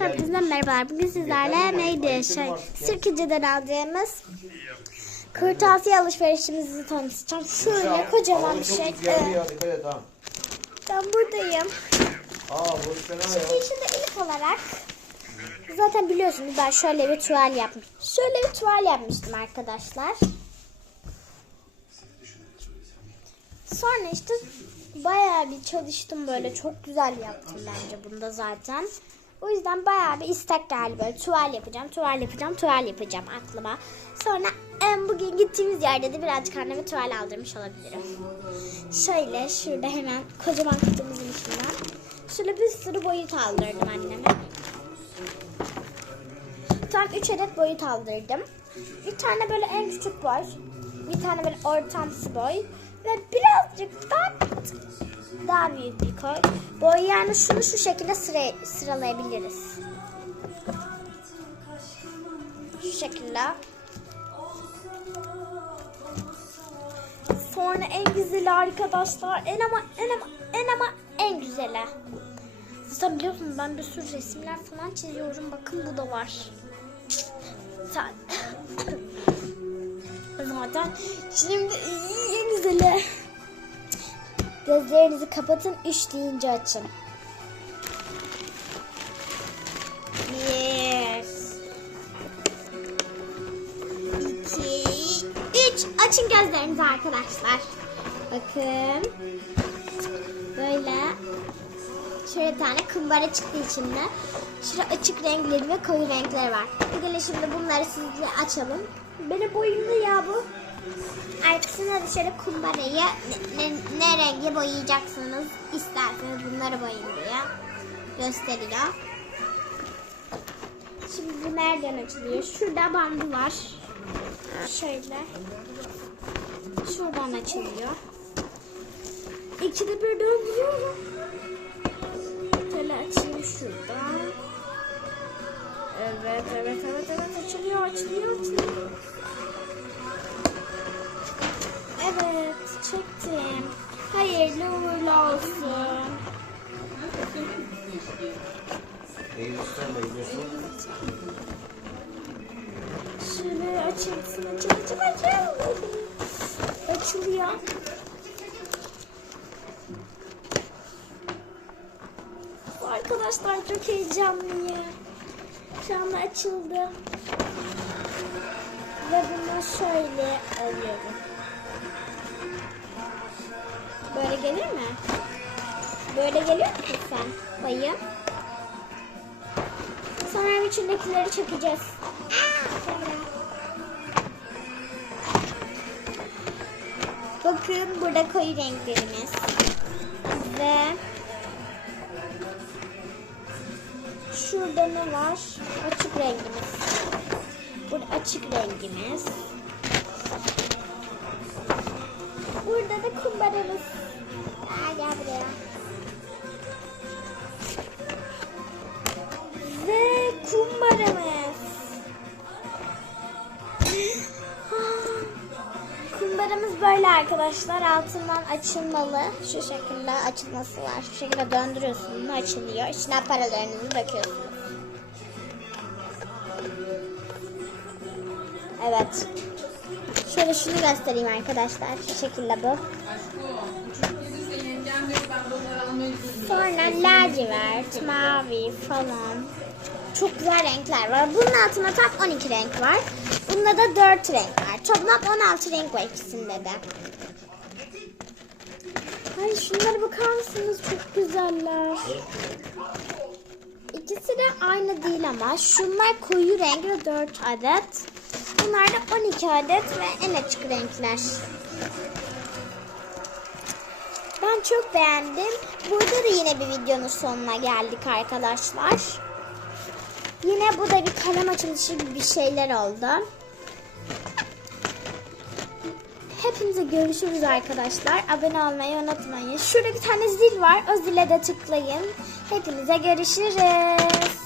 Arkadaşlar bizden merhabalar. Bugün sizlerle neydi? Şey, Sirkeci'den aldığımız kırtasiye alışverişimizi tanıtacağım. Şöyle kocaman bir şey. Evet, ben buradayım. Şimdi içinde ilk olarak zaten biliyorsunuz ben şöyle bir tuval yapmıştım. Şöyle bir tuval yapmıştım arkadaşlar. Sonra işte bayağı bir çalıştım böyle. Çok güzel yaptım bence bunda zaten. O yüzden bayağı bir istek geldi böyle. Tuval yapacağım, tuval yapacağım, tuval yapacağım aklıma. Sonra bugün gittiğimiz yerde de birazcık anneme tuval aldırmış olabilirim. Şöyle şurada hemen kocaman kutumuzun içinden. Şöyle bir sürü boyut aldırdım anneme. Tam 3 adet boyut aldırdım. Bir tane böyle en küçük boy. Bir tane böyle ortamsı boy. Ve birazcık daha daha büyük bir koy. Boy yani şunu şu şekilde sıra, sıralayabiliriz. Şu şekilde. Sonra en güzeli arkadaşlar. En ama en ama en ama en güzeli. Zaten biliyorsunuz ben bir sürü resimler falan çiziyorum. Bakın bu da var. Zaten Zaten şimdi en güzeli. Gözlerinizi kapatın. Üç deyince açın. Bir. iki, Üç. Açın gözlerinizi arkadaşlar. Bakın. Böyle. Şöyle tane kumbara çıktı içinde. Şurada açık renkleri ve koyu renkleri var. Gelin şimdi bunları sizle açalım. Benim boyumda ya bu. Arkasına da şöyle kumbarayı ne, ne, rengi boyayacaksınız isterseniz bunları boyayın diye gösteriyor. Şimdi bu nereden açılıyor? Şurada bandı var. Şöyle. Şuradan açılıyor. İkide bir döndürüyorum. Şöyle açayım şuradan. Evet, evet, evet, evet. Açılıyor, açılıyor, açılıyor. Çektim. Hayırlı uğurlu olsun. De gidiyorsun. Şöyle açılsın, açıl, açıl, açıl. Açılıyor. Arkadaşlar çok heyecanlıyım. Şu anda açıldı. Ve bunu şöyle alıyorum. Böyle gelir mi? Böyle geliyor musun sen? Bayım. Sonra içindekileri çekeceğiz. Bakın burada koyu renklerimiz. Ve şurada ne var? Açık rengimiz. Burada açık rengimiz. Burada da kumbaramız. Kumbaramız böyle arkadaşlar. Altından açılmalı. Şu şekilde açılması var. Şu şekilde döndürüyorsunuz. Açılıyor. İçine paralarınızı döküyorsunuz. Evet. Şöyle şunu göstereyim arkadaşlar. Şu şekilde bu. Sonra lacivert, mavi falan. Çok güzel renkler var. Bunun altında tam 12 renk var. Bunda da 4 renk var. Toplam 16 renk var ikisinde de. Ay şunlara bakar mısınız? Çok güzeller. İkisi de aynı değil ama. Şunlar koyu renk ve 4 adet. Bunlar da 12 adet ve en açık renkler. Ben çok beğendim. Burada da yine bir videonun sonuna geldik arkadaşlar. Yine bu da bir kalem açılışı gibi bir şeyler oldu. Hepinize görüşürüz arkadaşlar. Abone olmayı unutmayın. Şurada bir tane zil var. O zile de tıklayın. Hepinize görüşürüz.